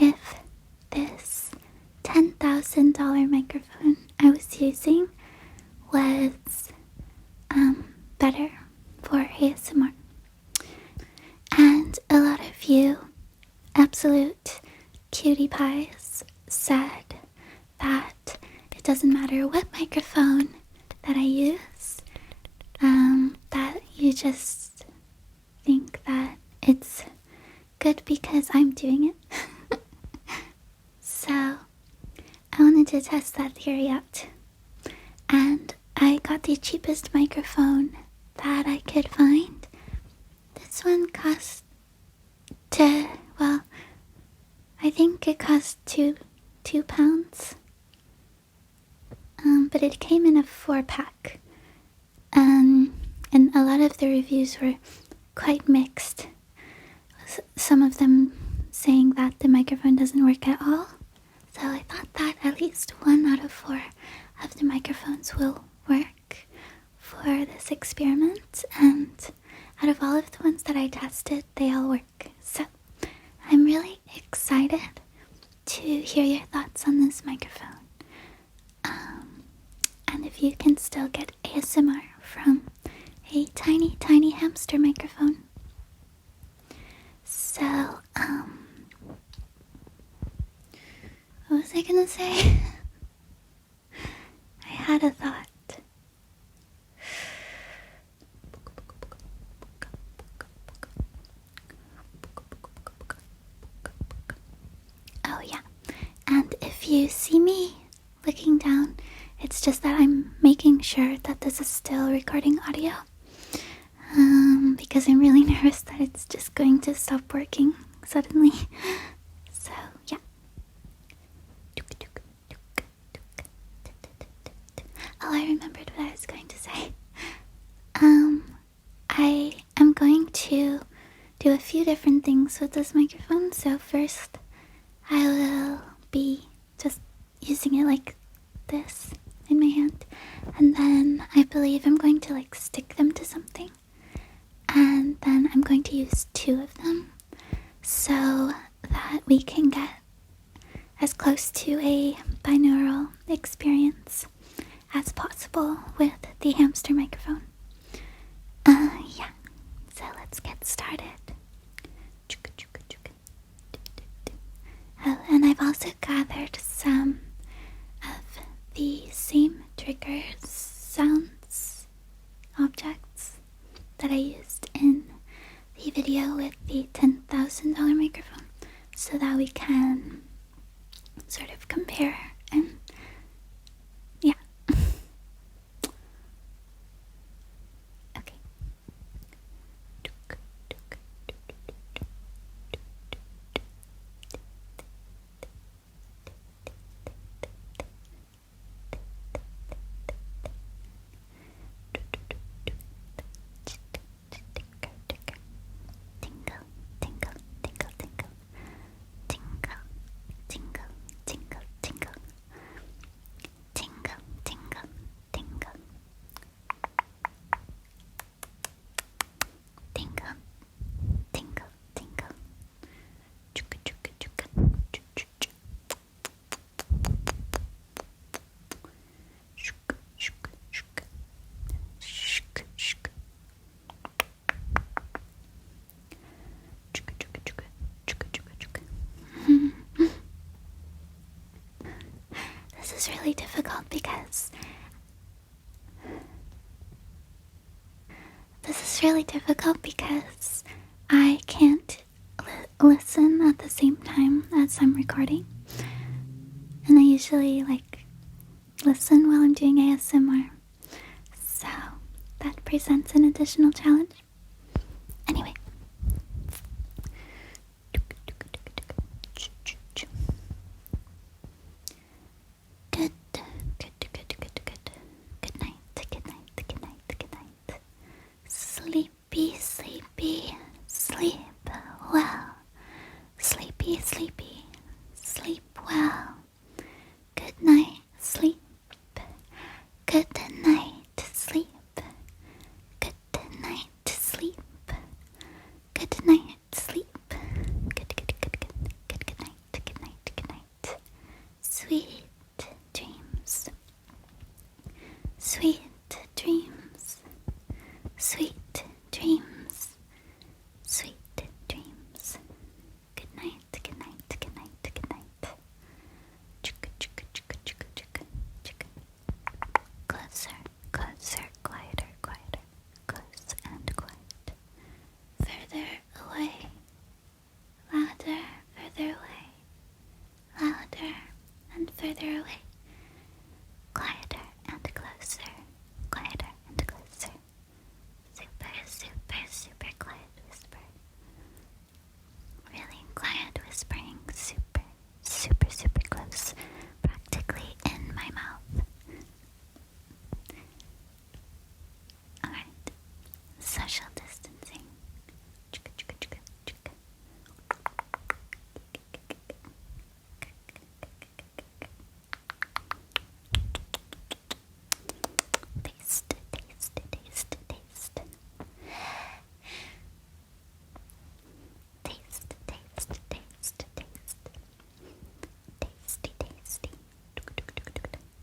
if this $10,000 microphone I was using was better for ASMR. And a lot of you absolute cutie pies said that it doesn't matter what microphone that I use, that you just think that it's good because I'm doing it. So I wanted to test that theory out, and I got the cheapest microphone that I could find. This one cost I think it cost two pounds. But it came in a 4-pack. And a lot of the reviews were quite mixed. Some of them saying that the microphone doesn't work at all. So I thought that at least 1 out of 4 of the microphones will work for this experiment. And out of all of the ones that I tested, they all work. So I'm really excited to hear your thoughts on this microphone. And if you can still get ASMR from a tiny, tiny hamster microphone. So, what was I gonna say? I had a thought. Oh yeah, and if you see me looking down, it's just that I'm making sure that this is still recording audio, because I'm really nervous that it's just going to stop working suddenly. So yeah. Oh, I remembered what I was going to say. I am going to do a few different things with this microphone. So first, I will be just using it like this in my hand, and then I believe I'm going to stick them to something, and then I'm going to use 2 of them so that we can get as close to a binaural experience as possible with the hamster microphone. Yeah, so let's get started. Oh, and I've also gathered some of the same triggers, sounds, objects that I used in the video with the $10,000 microphone, so that we can sort of compare and yeah. Okay. This is really difficult because I can't listen at the same time as I'm recording, and I usually listen while I'm doing ASMR, so that presents an additional challenge. Anyway. Good night. Sleepy, sleep well. Sleepy, sleep well. Good night, sleep. Good night, sleep. Good night, sleep. Good night, sleep. Good night, good night, good farther away. Quieter and closer. Quieter and closer. Super, super, super quiet whisper. Really quiet whispering. Super, super, super close. Practically in my mouth. Alright. Social distancing. Taste, taste, taste, taste. Taste, taste, taste, taste. Tasty, tasty.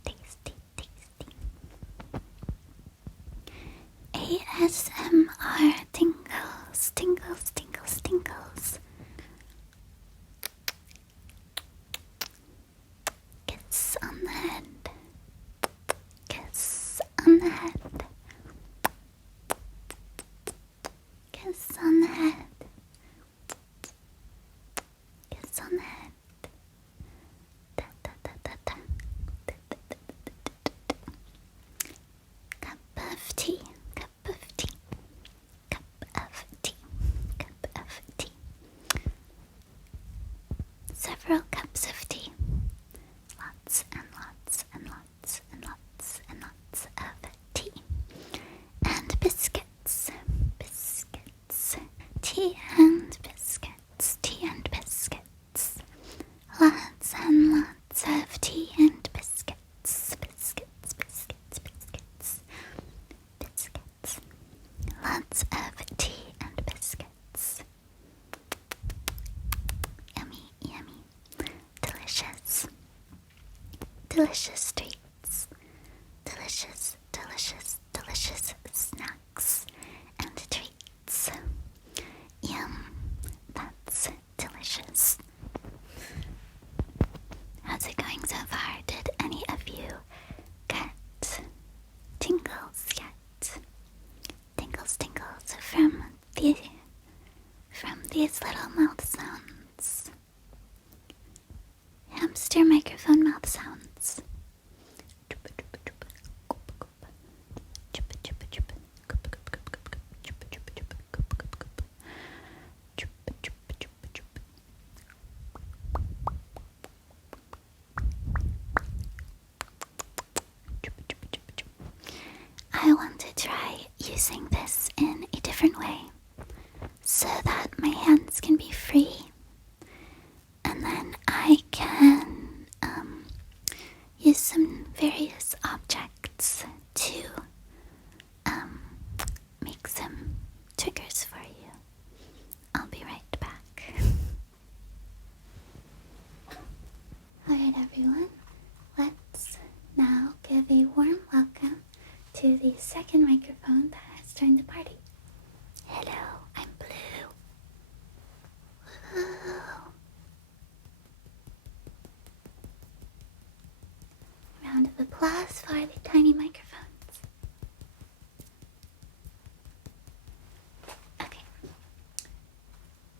Tasty, tasty. ASMR tingles, tingles, tingles, tingles. Kiss on the head. Kiss on the head. Kiss on the head. Kiss on the head. Da, da, da, da, da. Da, da, da, da, da, da. Cup of tea. Cup of tea. Cup of tea. Cup of tea. Several cups of tea. Lots and lots and lots and lots and lots of tea. And biscuits. Biscuits. Tea and biscuits. Tea and biscuits. Lots and lots of tea and biscuits. Biscuits, biscuits, biscuits. Biscuits. Lots of tea and biscuits. Yummy, yummy. Delicious. Delicious treats. Delicious, delicious, delicious snacks and treats. Yum. That's delicious. How's it going so far? Did any of you get tingles yet? Tingles, tingles from these little mouth sounds. Hamster microphone mouth sounds. I want to try using this in a different way so that my hands can be free, and then I can use some various objects to make some triggers for you. I'll be right back. Alright everyone, let's now give a warm welcome to the second microphone that has joined the party. Hello, I'm Blue. Woo. Round of applause for the tiny microphones. Okay.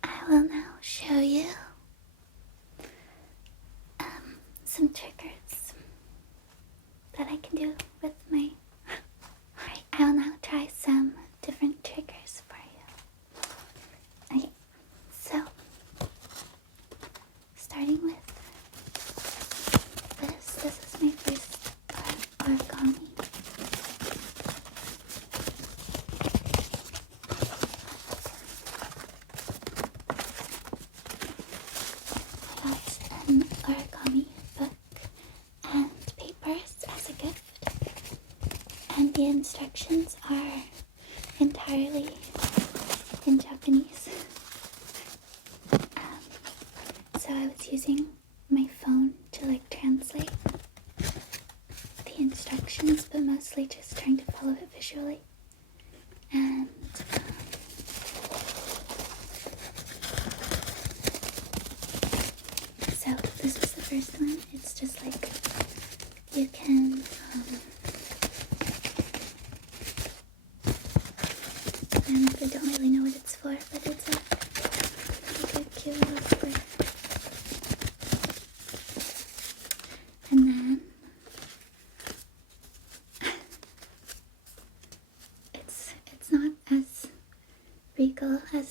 I will now show you some triggers that I can do with my... Alright, I will now try some different triggers for you. Okay, so starting with this is my first origami. I got an origami book and papers as a gift, and the instructions are entirely in Japanese. So I was using my phone to translate the instructions, but mostly just trying to follow it visually. And so this is the first one. It's just you can I honestly don't really know what it's for, but it's a cute little square. And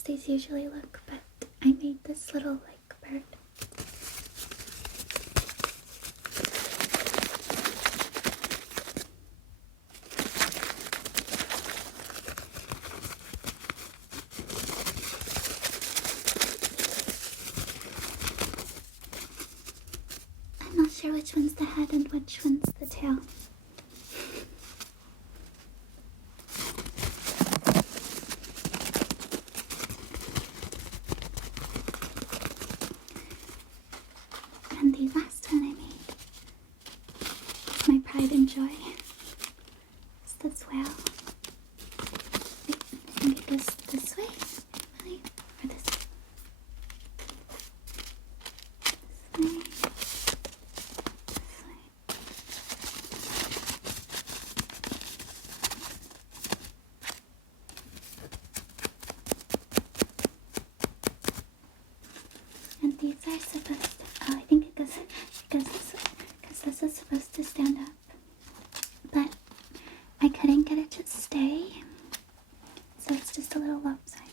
these usually look, but I made this little like bird. I'm not sure which one's the head and which one's the tail. And the last one I made is my pride and joy. It's this whale. Wait, I think it goes this way, right? Or this way. This way. And these are supposed to, oh, I think it goes this way, because this is supposed to stand up, but I couldn't get it to stay, so it's just a little lopsided.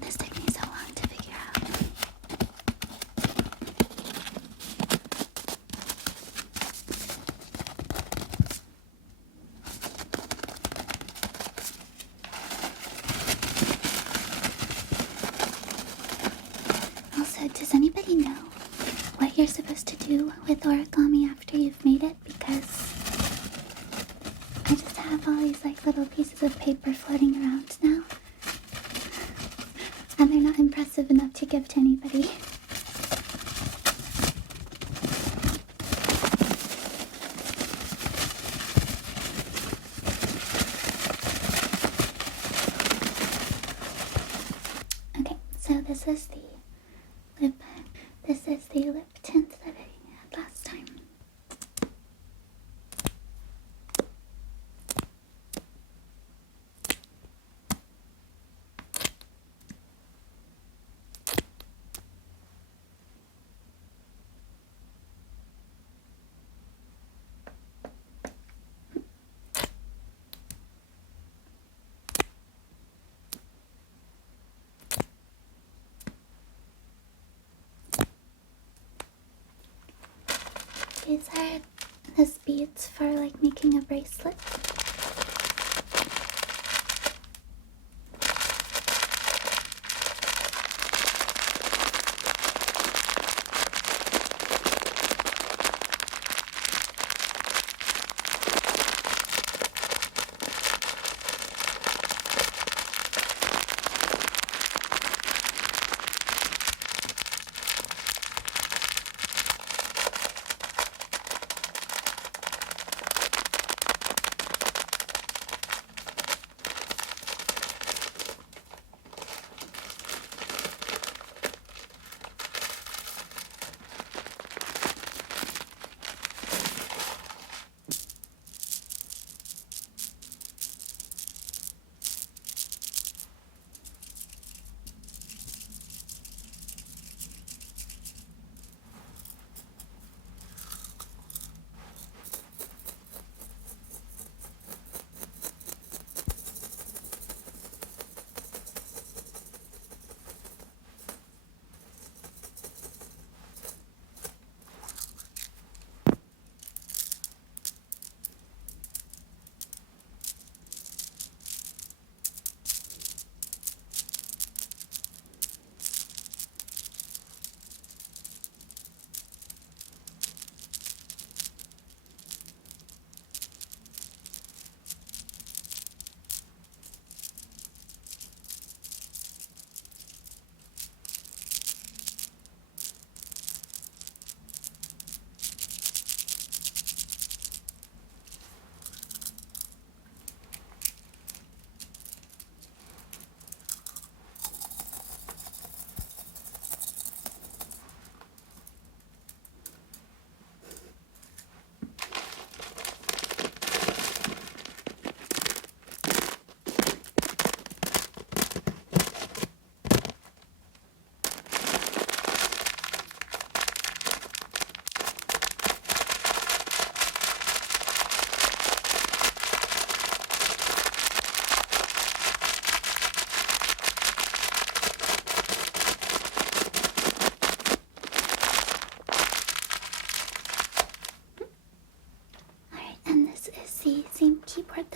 This took me so long to figure out. Also, does anybody know what you're supposed to do with origami after you've made it? Because I just have all these like little pieces of paper floating around now, and they're not impressive enough to give to anybody. Okay, so this is the lip tint that I had last time. These are the beads for like making a bracelet.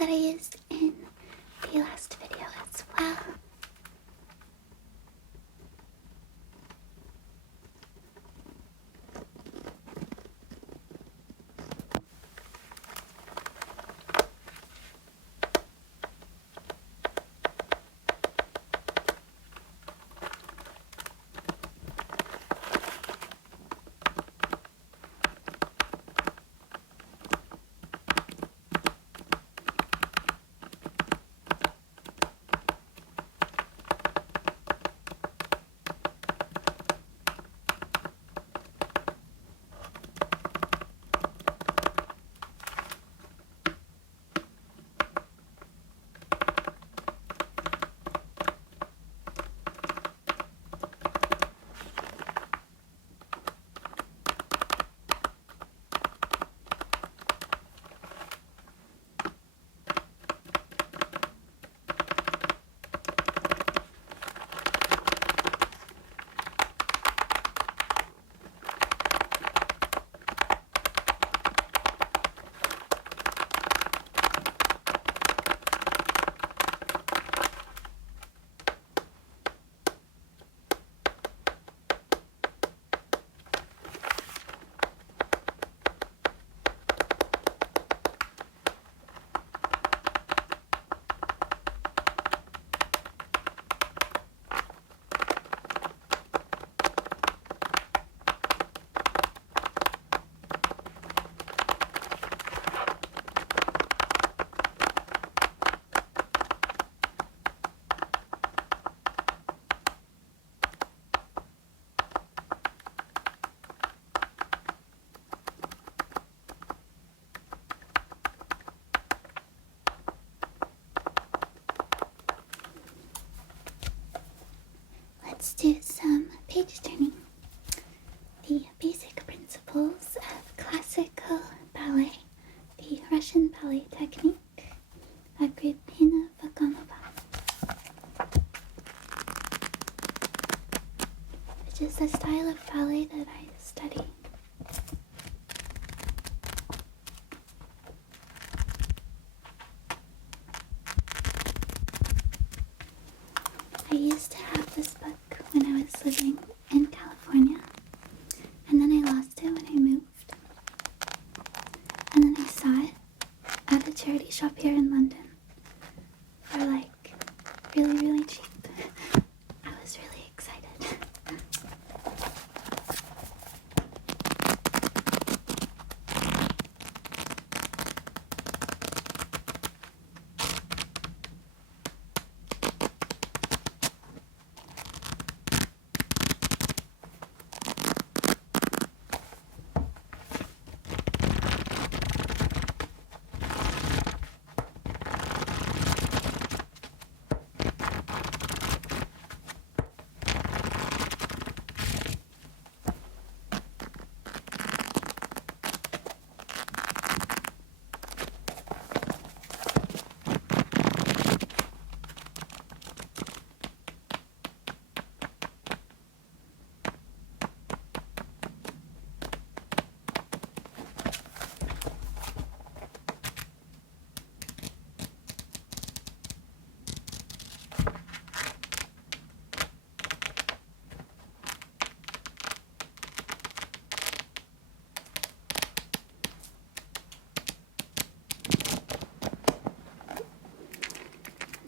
that I used in the last video as well. Let's do some page turning. The basic principles of classical ballet, the Russian ballet technique, Agrippina Vagonova, which is a style of ballet that I study. I used to have this book when I was living in California, and then I lost it when I moved. And then I saw it at a charity shop here in London for like really, really cheap. I was really excited.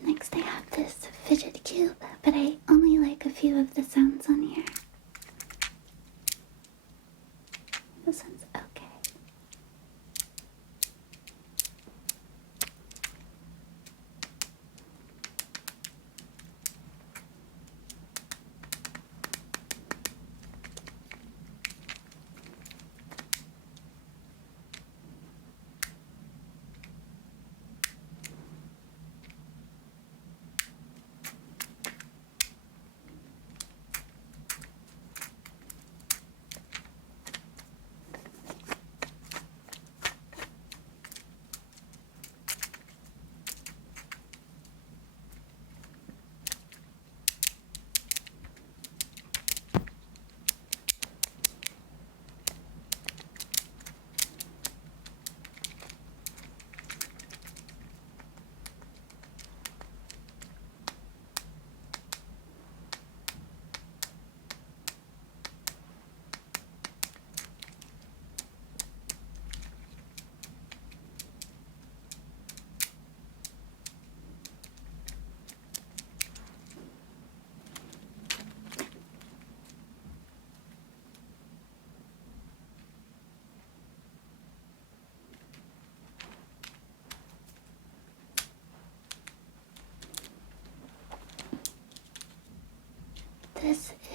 Next I have this fidget cube, but I only like a few of the sounds on here. This one's okay.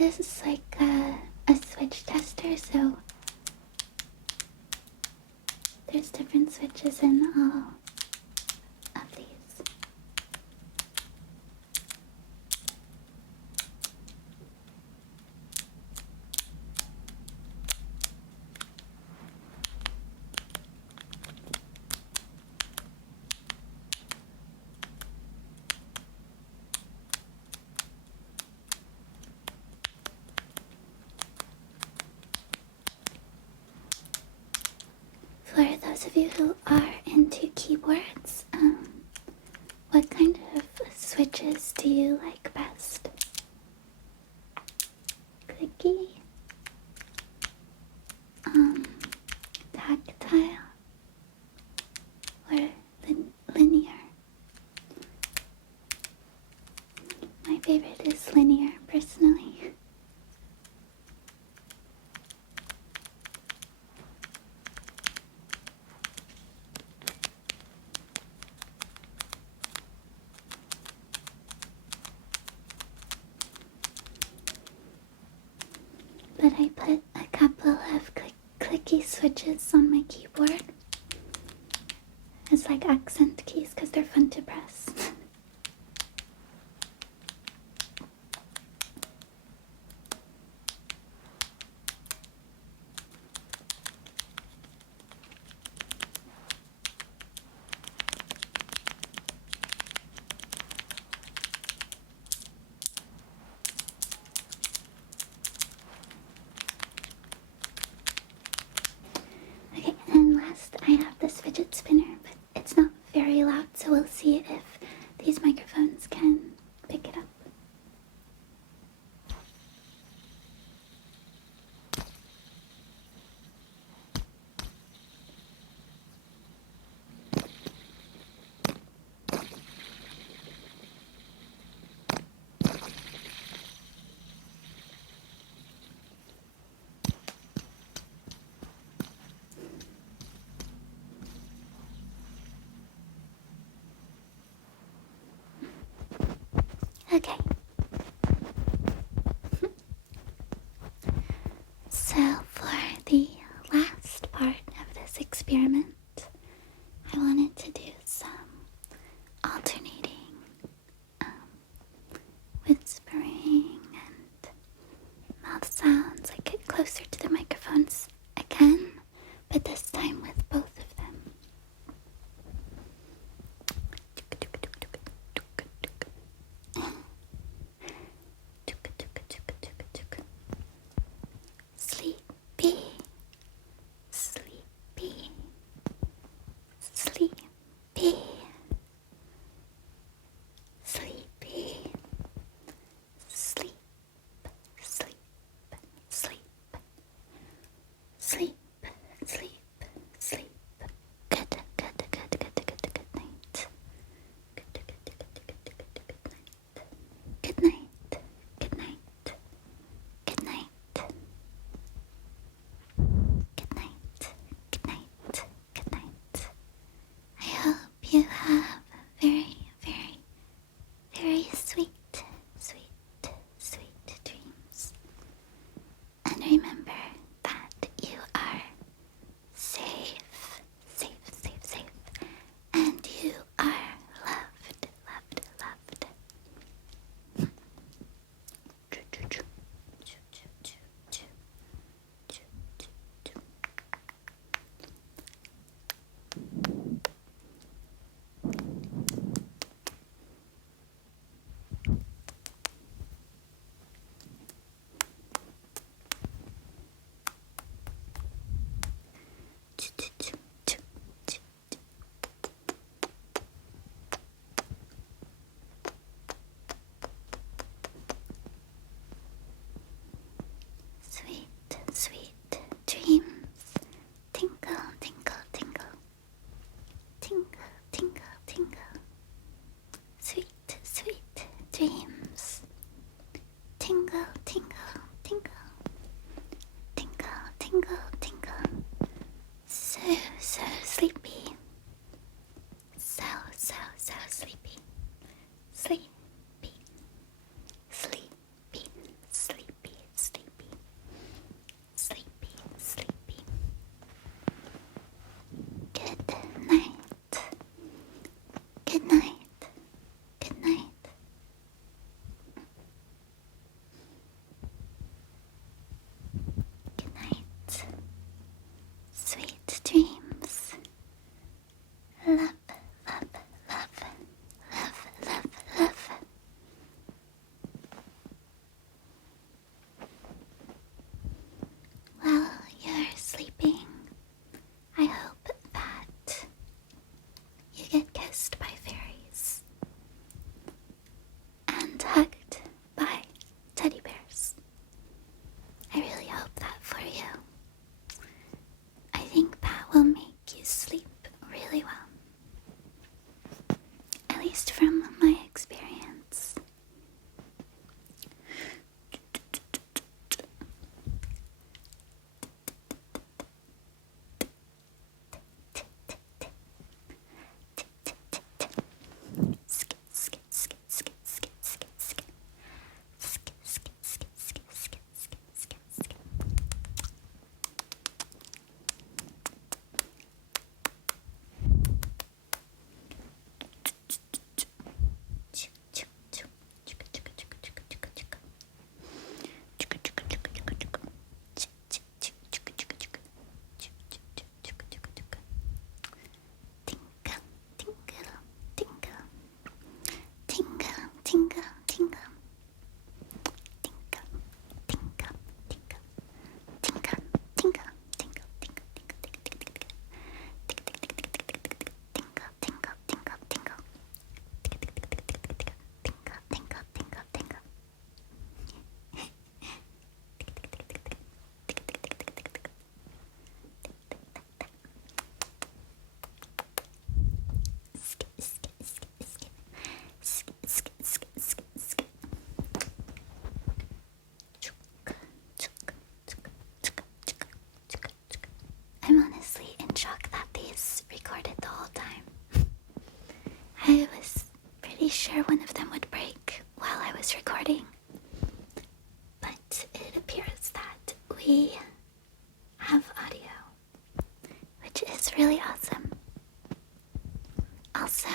is like a switch tester, so there's different switches in all of these. For those of you who are into keyboards, what kind of switches do you like best? Clicky? Tactile? Or linear? My favorite is linear, personally. But I put a couple of clicky switches on my keyboard as like accent keys because they're fun to press. Okay, and last I have this fidget spinner, but it's not very loud, so we'll see if sure one of them would break while I was recording. But it appears that we have audio, which is really awesome. Also,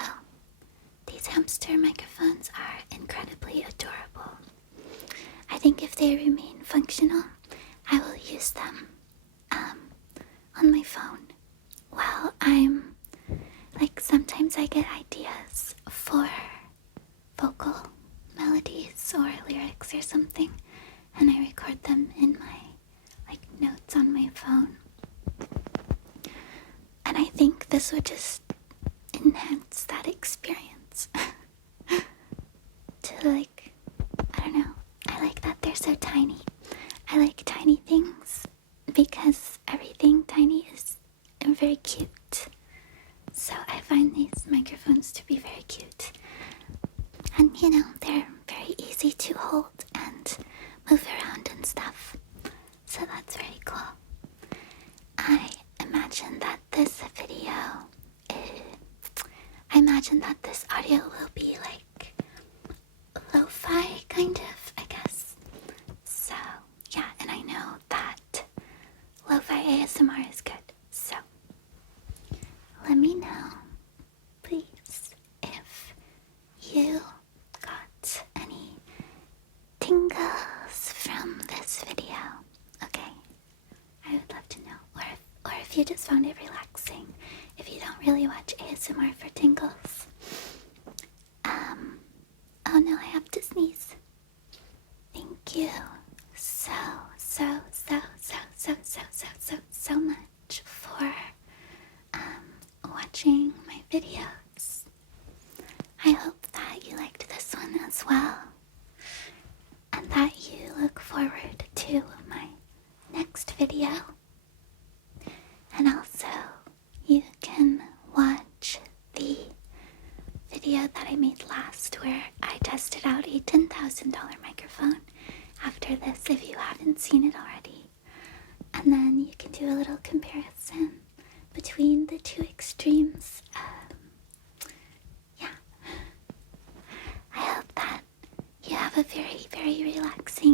these hamster microphones are incredibly adorable. I think if they remain functional, I will use them on my phone while I'm, like, sometimes I get ideas for vocal melodies or lyrics or something, and I record them in my, like, notes on my phone. And I think this would just enhance that experience. To, like, I don't know, I like that they're so tiny. I like tiny things because everything tiny is very cute. So I find these microphones to be very cute. And you know, they're very easy to hold and move around and stuff. So that's very cool. I imagine that this audio will be like lo-fi kind of, I guess. So yeah, and I know that lo-fi ASMR is good. So let me know, please, if you got any tingles from this video. Okay, I would love to know. Or if you just found it relaxing, if you don't really watch ASMR for tingles. Oh no, I have to sneeze. Thank you so much for watching my videos. I hope that you liked this one as well, and that you look forward to my next video. And also, you can watch the video that I made last where I tested out a $10,000 microphone after this if you haven't seen it already. And then you can do a little comparison between the two extremes. Yeah. I hope that you have a very, very relaxing